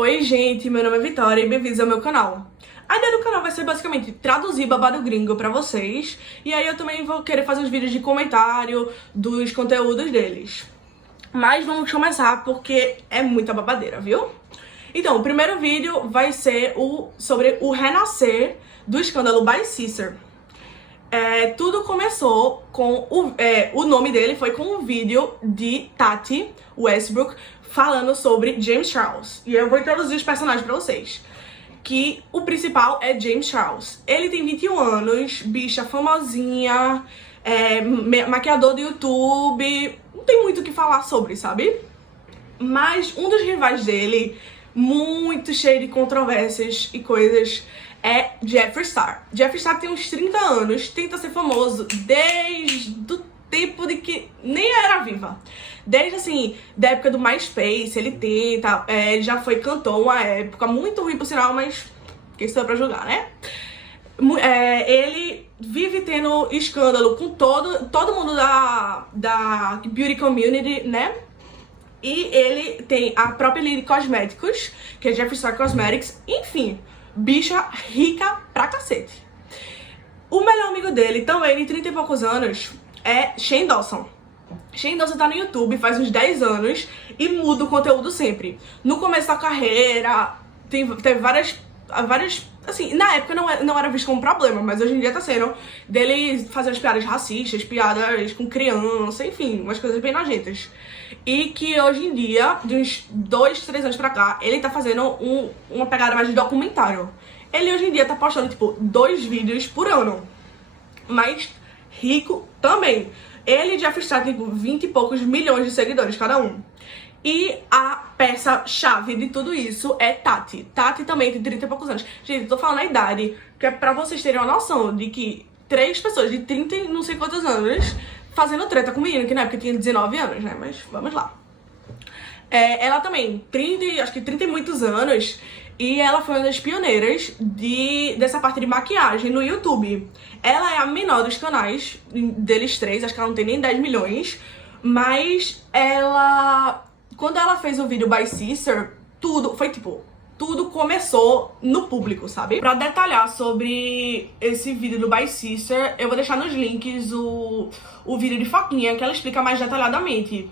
Oi gente, meu nome é Vitória e bem-vindos ao meu canal. A ideia do canal vai ser basicamente traduzir babado gringo pra vocês. E aí eu também vou querer fazer uns vídeos de comentário dos conteúdos deles. Mas vamos começar porque é muita babadeira, viu? Então, o primeiro vídeo vai ser sobre o renascer do escândalo By Sister. Tudo começou com o nome dele foi com um vídeo de Tati Westbrook falando sobre James Charles. E eu vou introduzir os personagens pra vocês. Que o principal é James Charles. Ele tem 21 anos, bicha famosinha, maquiador do YouTube. Não tem muito o que falar sobre, sabe? Mas um dos rivais dele, muito cheio de controvérsias e coisas, é Jeffree Star. Jeffree Star tem uns 30 anos, tenta ser famoso desde o tempo de que nem era viva. Desde, assim, da época do MySpace, ele tenta, ele já foi cantor uma época, muito ruim por sinal, mas quem sou eu pra julgar, né? Ele vive tendo escândalo com todo mundo da beauty community, né? E ele tem a própria linha de cosméticos, que é Jeffree Star Cosmetics. Enfim, bicha rica pra cacete. O melhor amigo dele, também de 30 e poucos anos, é Shane Dawson. Shane Dawson tá no YouTube faz uns 10 anos e muda o conteúdo sempre. No começo da carreira, teve várias assim, na época não era visto como problema, mas hoje em dia tá sendo dele fazer as piadas racistas, piadas com criança, enfim, umas coisas bem nojentas. E que hoje em dia, de uns 2, 3 anos pra cá, ele tá fazendo uma pegada mais de documentário. Ele hoje em dia tá postando, tipo, 2 vídeos por ano. Mas rico também. Ele já fez, tipo, 20 e poucos milhões de seguidores cada um. E a peça-chave de tudo isso é Tati. Tati também tem 30 e poucos anos. Gente, eu tô falando a idade, que é pra vocês terem uma noção de que 3 pessoas de 30 e não sei quantos anos fazendo treta com o menino, que na época tinha 19 anos, né? Mas vamos lá. Ela também, acho que 30 e muitos anos, e ela foi uma das pioneiras dessa parte de maquiagem no YouTube. Ela é a menor dos canais deles 3, acho que ela não tem nem 10 milhões, mas quando ela fez o vídeo By Sister, tudo começou no público, sabe? Pra detalhar sobre esse vídeo do By Sister, eu vou deixar nos links o vídeo de Foquinha, que ela explica mais detalhadamente.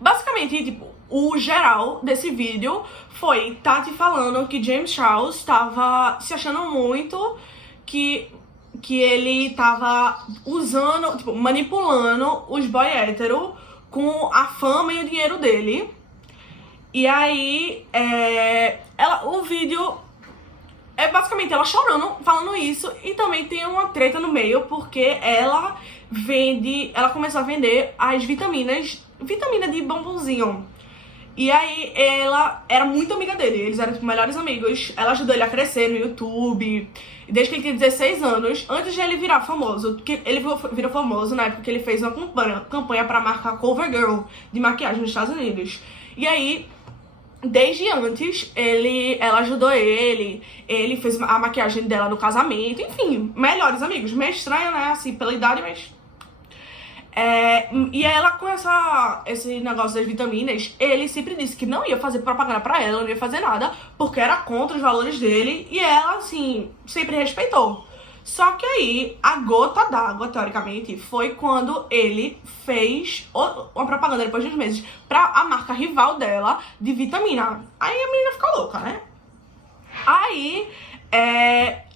Basicamente, tipo, o geral desse vídeo foi Tati falando que James Charles tava se achando muito, que ele tava usando, tipo, manipulando os boy hétero com a fama e o dinheiro dele. E aí, o vídeo é basicamente ela chorando, falando isso, e também tem uma treta no meio, porque ela começou a vender as vitamina de bombonzinho. E aí, ela era muito amiga dele, eles eram tipo, melhores amigos. Ela ajudou ele a crescer no YouTube, desde que ele tinha 16 anos, antes de ele virar famoso. Porque ele virou famoso na época que ele fez uma campanha pra marca CoverGirl de maquiagem nos Estados Unidos. E aí, desde antes, ela ajudou ele fez a maquiagem dela no casamento, enfim, melhores amigos. Meio estranho, né, assim, pela idade, mas... E ela, com esse negócio das vitaminas, ele sempre disse que não ia fazer propaganda pra ela, não ia fazer nada, porque era contra os valores dele, e ela, assim, sempre respeitou. Só que aí, a gota d'água, teoricamente, foi quando ele fez uma propaganda depois de uns meses pra a marca rival dela de vitamina. Aí a menina ficou louca, né? Aí,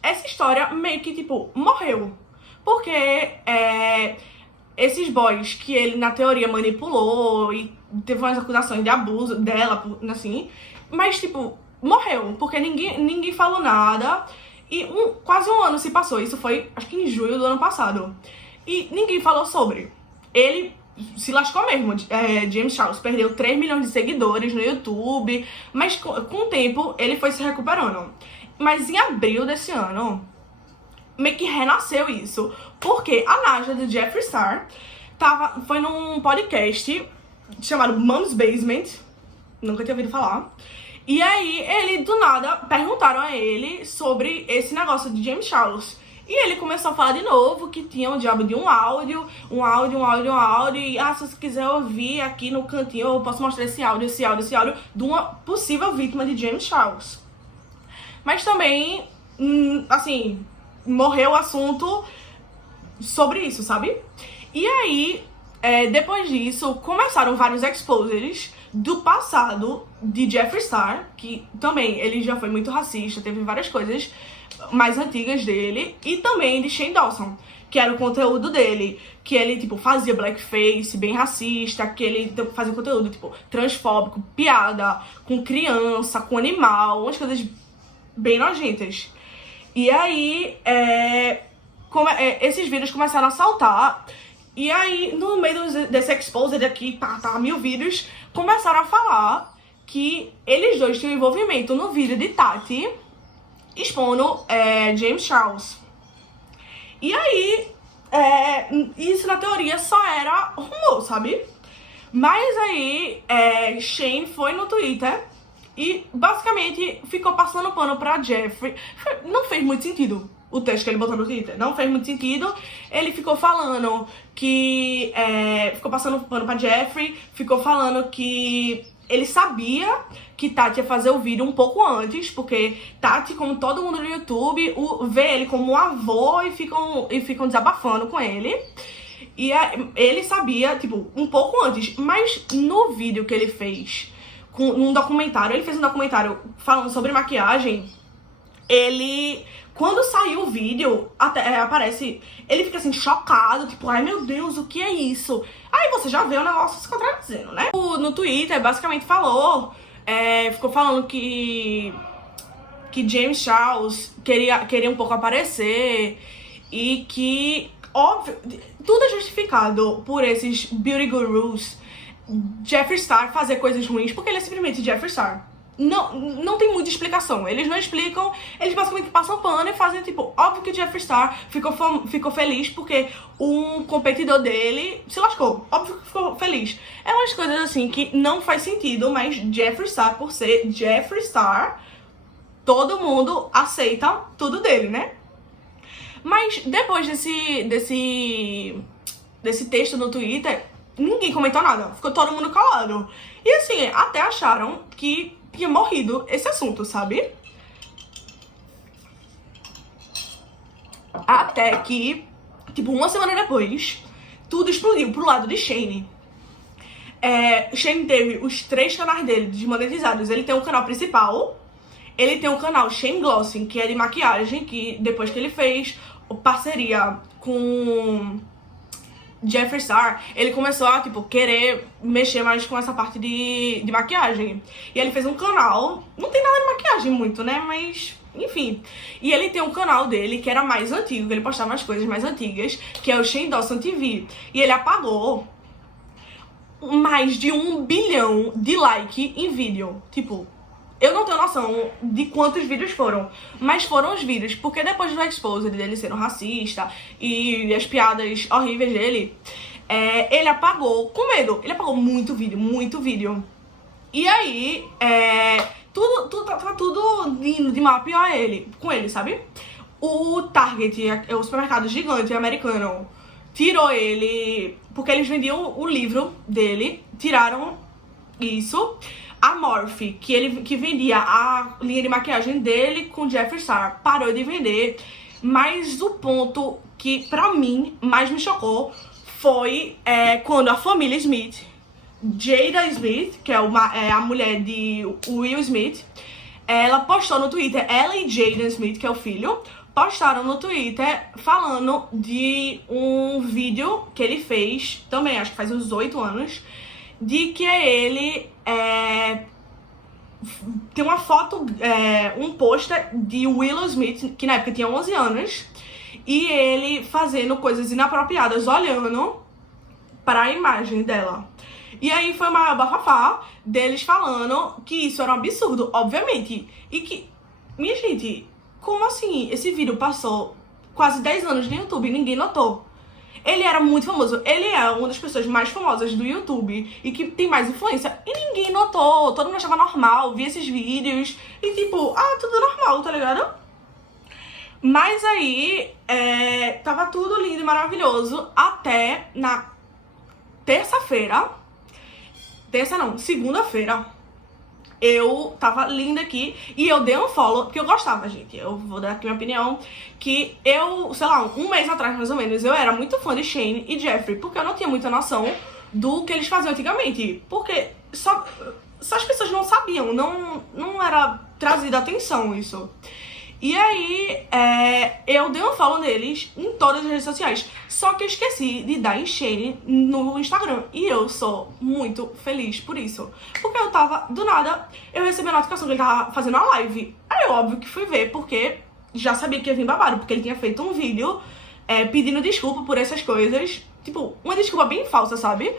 essa história meio que, tipo, morreu. Porque, esses boys que ele, na teoria, manipulou e teve umas acusações de abuso dela, assim, mas, tipo, morreu, porque ninguém falou nada. E quase um ano se passou, isso foi, acho que em julho do ano passado. E ninguém falou sobre. Ele se lascou mesmo. James Charles perdeu 3 milhões de seguidores no YouTube, mas com o tempo ele foi se recuperando. Mas em abril desse ano, meio que renasceu isso, porque a Naja do Jeffree Star foi num podcast chamado Mom's Basement, nunca tinha ouvido falar. E aí, do nada, perguntaram a ele sobre esse negócio de James Charles. E ele começou a falar de novo que tinha o diabo de um áudio, e se você quiser ouvir aqui no cantinho, eu posso mostrar esse áudio, de uma possível vítima de James Charles. Mas também, assim, morreu o assunto sobre isso, sabe? E aí, depois disso, começaram vários exposers do passado de Jeffree Star, que também ele já foi muito racista, teve várias coisas mais antigas dele, e também de Shane Dawson, que era o conteúdo dele, que ele, tipo, fazia blackface, bem racista, que ele fazia conteúdo, tipo, transfóbico, piada com criança, com animal, umas coisas bem nojentas. E aí, esses vídeos começaram a saltar, e aí, no meio desse exposed aqui, tá 1000 vídeos, começaram a falar que eles dois tinham envolvimento no vídeo de Tati, expondo James Charles. E aí, isso na teoria só era rumor, sabe? Mas aí, Shane foi no Twitter e basicamente ficou passando pano pra Jeffree. Não fez muito sentido o texto que ele botou no Twitter. Não fez muito sentido. Ele ficou falando que... ficou passando pano pra Jeffree. Ficou falando que ele sabia que Tati ia fazer o vídeo um pouco antes, porque Tati, como todo mundo no YouTube, vê ele como um avô e ficam desabafando com ele. E ele sabia, tipo, um pouco antes. Mas no vídeo que ele fez, num documentário, ele fez um documentário falando sobre maquiagem, quando saiu o vídeo, até aparece, ele fica assim, chocado, tipo, ai meu Deus, o que é isso? Aí você já vê o negócio se contradizendo, né? No Twitter, basicamente ficou falando que James Charles queria um pouco aparecer e que, óbvio, tudo é justificado por esses beauty gurus, Jeffree Star fazer coisas ruins, porque ele é simplesmente Jeffree Star. Não tem muita explicação. Eles não explicam, eles basicamente passam pano e fazem, tipo, óbvio que o Jeffree Star ficou feliz porque um competidor dele se lascou. Óbvio que ficou feliz. É umas coisas assim que não faz sentido, mas Jeffree Star, por ser Jeffree Star, todo mundo aceita tudo dele, né? Mas depois desse texto no Twitter, ninguém comentou nada. Ficou todo mundo calado. E assim, até acharam que tinha morrido esse assunto, sabe? Até que, tipo, uma semana depois, tudo explodiu pro lado de Shane. Shane teve os 3 canais dele desmonetizados. Ele tem um canal principal, ele tem um canal Shane Glossing, que é de maquiagem, que depois que ele fez parceria com Jeffree Star, ele começou a, tipo, querer mexer mais com essa parte de maquiagem. E ele fez um canal, não tem nada de maquiagem muito, né, mas enfim. E ele tem um canal dele que era mais antigo, que ele postava as coisas mais antigas, que é o Shane Dawson TV. E ele apagou mais de 1 bilhão de like em vídeo. Tipo, eu não tenho noção de quantos vídeos foram, mas foram os vídeos, porque depois do expose dele sendo racista e as piadas horríveis dele, ele apagou com medo. Ele apagou muito vídeo. E aí, tá tudo indo de mal a pior com ele, sabe? O Target, o supermercado gigante americano, tirou ele, porque eles vendiam o livro dele, tiraram isso. A Morphe, que vendia a linha de maquiagem dele com Jeffree Star, parou de vender. Mas o ponto que, pra mim, mais me chocou foi quando a família Smith, Jada Smith, que é a mulher de Will Smith, ela postou no Twitter, ela e Jaden Smith, que é o filho, postaram no Twitter falando de um vídeo que ele fez, também acho que faz uns 8 anos, de que ele tem uma foto, um pôster de Willow Smith, que na época tinha 11 anos, e ele fazendo coisas inapropriadas, olhando para a imagem dela. E aí foi uma bafafá deles falando que isso era um absurdo, obviamente. E que, minha gente, como assim? Esse vídeo passou quase 10 anos no YouTube e ninguém notou. Ele era muito famoso, ele é uma das pessoas mais famosas do YouTube e que tem mais influência. E ninguém notou, todo mundo achava normal, via esses vídeos e tipo, tudo normal, tá ligado? Mas aí, tava tudo lindo e maravilhoso até na terça-feira. Terça não, segunda-feira. Eu tava linda aqui e eu dei um follow, porque eu gostava, gente. Eu vou dar aqui minha opinião, que eu, sei lá, um mês atrás mais ou menos, eu era muito fã de Shane e Jeffree, porque eu não tinha muita noção do que eles faziam antigamente. Porque só as pessoas não sabiam, não era trazido atenção isso. E aí, eu dei um follow neles em todas as redes sociais. Só que eu esqueci de dar em Shane no Instagram. E eu sou muito feliz por isso. Porque eu tava, do nada, eu recebi a notificação que ele tava fazendo uma live. Aí eu, óbvio que fui ver, porque já sabia que ia vir babado. Porque ele tinha feito um vídeo pedindo desculpa por essas coisas. Tipo, uma desculpa bem falsa, sabe?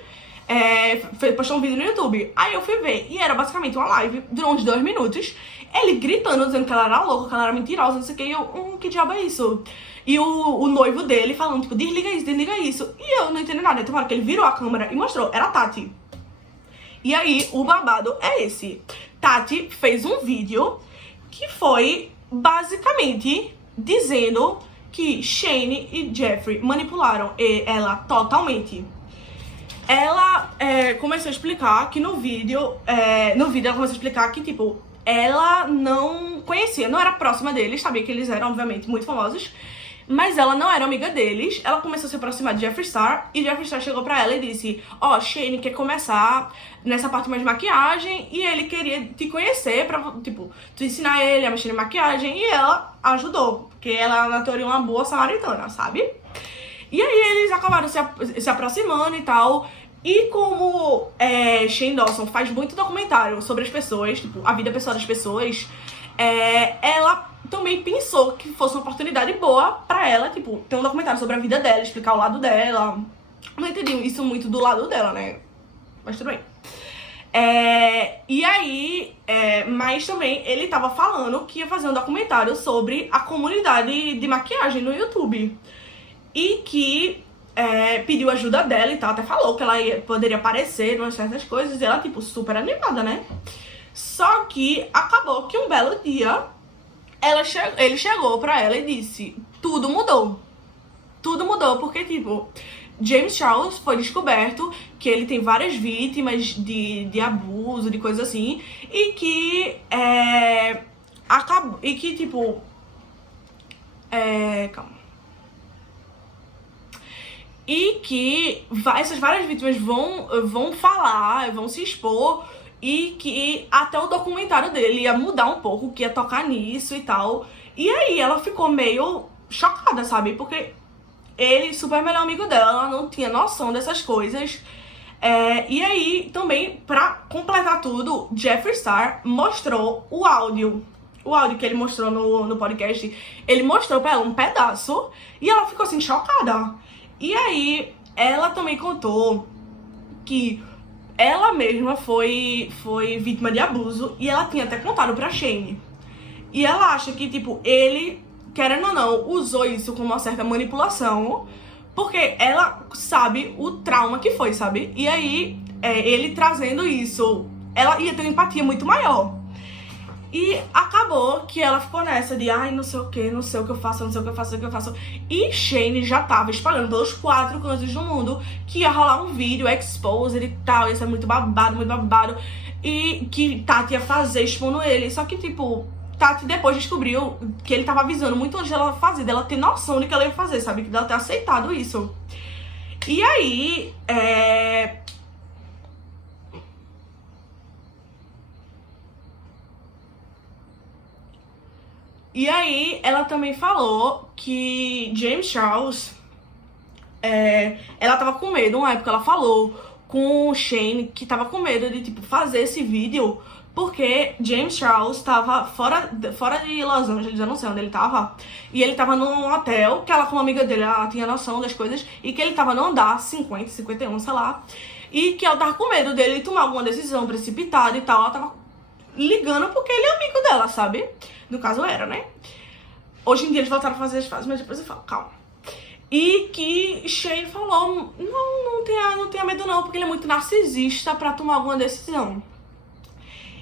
Postou um vídeo no YouTube. Aí eu fui ver. E era basicamente uma live, durou uns 2 minutos. Ele gritando, dizendo que ela era louca, que ela era mentirosa, não sei o que. E eu, que diabo é isso? E o noivo dele falando, tipo, desliga isso, desliga isso. E eu não entendi nada. Então, que ele virou a câmera e mostrou. Era a Tati. E aí, o babado é esse. Tati fez um vídeo que foi, basicamente, dizendo que Shane e Jeffree manipularam ela totalmente. Ela começou a explicar que no vídeo ela começou a explicar que, tipo, ela não conhecia, não era próxima deles, sabia que eles eram, obviamente, muito famosos, mas ela não era amiga deles. Ela começou a se aproximar de Jeffree Star, e Jeffree Star chegou pra ela e disse, Shane quer começar nessa parte mais de maquiagem, e ele queria te conhecer pra, tipo, tu ensinar ele a mexer em maquiagem, e ela ajudou, porque ela, na teoria, é uma boa samaritana, sabe? E aí eles acabaram se aproximando e tal. E como Shane Dawson faz muito documentário sobre as pessoas, tipo, a vida pessoal das pessoas, ela também pensou que fosse uma oportunidade boa pra ela, tipo, ter um documentário sobre a vida dela, explicar o lado dela. Não entendi isso muito do lado dela, né? Mas tudo bem. E aí, mas também ele tava falando que ia fazer um documentário sobre a comunidade de maquiagem no YouTube. E que pediu ajuda dela e tal, até falou que ela poderia aparecer em certas coisas, e ela, tipo, super animada, né? Só que acabou que um belo dia, ele chegou pra ela e disse, tudo mudou. Tudo mudou, porque, tipo, James Charles foi descoberto que ele tem várias vítimas de abuso, de coisas assim, e que, acabou, e que, tipo, calma. E que essas várias vítimas vão falar, vão se expor, e que até o documentário dele ia mudar um pouco, que ia tocar nisso e tal. E aí ela ficou meio chocada, sabe? Porque ele, super melhor amigo dela, ela não tinha noção dessas coisas. E aí, também, pra completar tudo, Jeffree Star mostrou o áudio. O áudio que ele mostrou no podcast, ele mostrou pra ela um pedaço, e ela ficou assim, chocada. E aí, ela também contou que ela mesma foi vítima de abuso, e ela tinha até contado pra Shane. E ela acha que, tipo, ele, querendo ou não, usou isso como uma certa manipulação, porque ela sabe o trauma que foi, sabe? E aí, ele trazendo isso, ela ia ter uma empatia muito maior. E acabou que ela ficou nessa de, ai, não sei o que eu faço, não sei o que eu faço, não sei o que eu faço. E Shane já tava espalhando pelos 4 cantos do mundo que ia rolar um vídeo exposed e tal, ia ser muito babado. E que Tati ia fazer expondo ele. Só que, tipo, Tati depois descobriu que ele tava avisando muito antes dela fazer, dela ter noção de que ela ia fazer, sabe? Dela ter aceitado isso. E aí, E aí, ela também falou que James Charles, ela tava com medo, uma época ela falou com o Shane que tava com medo de, tipo, fazer esse vídeo, porque James Charles tava fora de Los Angeles, eu não sei onde ele tava, e ele tava num hotel, que ela, como amiga dele, ela tinha noção das coisas, e que ele tava no andar 50, 51, sei lá, e que ela tava com medo dele tomar alguma decisão precipitada e tal. Ela tava ligando porque ele é amigo dela, sabe? No caso era, né? Hoje em dia eles voltaram a fazer as fases, mas depois eu falo, calma. E que Shane falou, não tenha medo não, porque ele é muito narcisista pra tomar alguma decisão.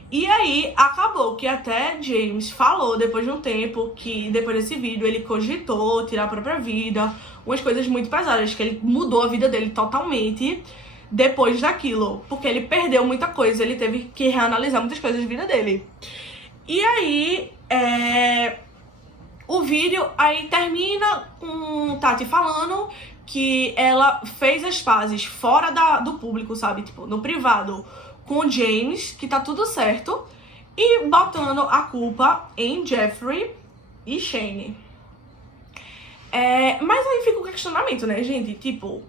E aí, acabou que até James falou, depois de um tempo, que depois desse vídeo ele cogitou tirar a própria vida, umas coisas muito pesadas, que ele mudou a vida dele totalmente depois daquilo, porque ele perdeu muita coisa, ele teve que reanalisar muitas coisas da vida dele. E aí, o vídeo aí termina com Tati falando que ela fez as pazes fora do público, sabe? Tipo, no privado, com o James, que tá tudo certo, e botando a culpa em Jeffree e Shane. Mas aí fica o questionamento, né, gente? Tipo,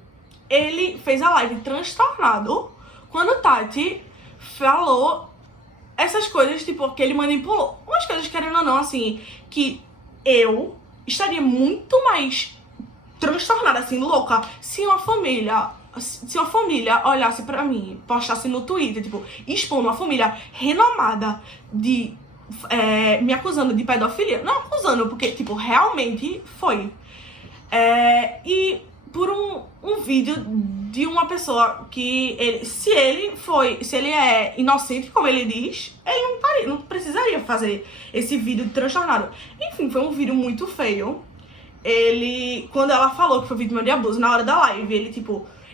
ele fez a live transtornado quando Tati falou essas coisas, tipo, que ele manipulou. Umas coisas, querendo ou não, assim, que eu estaria muito mais transtornada, assim, louca, se uma família olhasse pra mim, postasse no Twitter, tipo, expondo uma família renomada de me acusando de pedofilia. Não acusando, porque, tipo, realmente foi. E por um vídeo de uma pessoa que se ele é inocente, como ele diz, ele não precisaria fazer esse vídeo transtornado. Enfim, foi um vídeo muito feio. Quando ela falou que foi vítima de abuso na hora da live,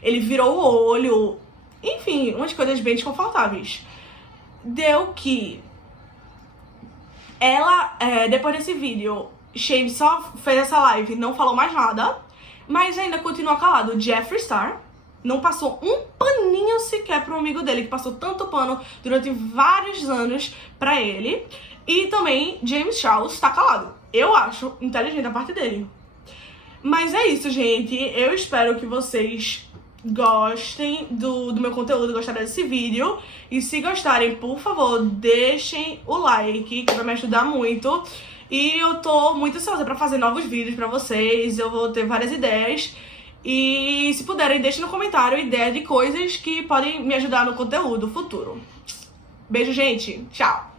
ele virou o olho, enfim, umas coisas bem desconfortáveis. Deu que ela, depois desse vídeo, Shane só fez essa live, não falou mais nada, mas ainda continua calado. Jeffree Star não passou um paninho sequer pro amigo dele, que passou tanto pano durante vários anos pra ele. E também James Charles tá calado. Eu acho inteligente a parte dele. Mas é isso, gente. Eu espero que vocês gostem do meu conteúdo, gostaram desse vídeo. E se gostarem, por favor, deixem o like, que vai me ajudar muito. E eu tô muito ansiosa pra fazer novos vídeos pra vocês. Eu vou ter várias ideias. E se puderem, deixem no comentário ideia de coisas que podem me ajudar no conteúdo futuro. Beijo, gente. Tchau.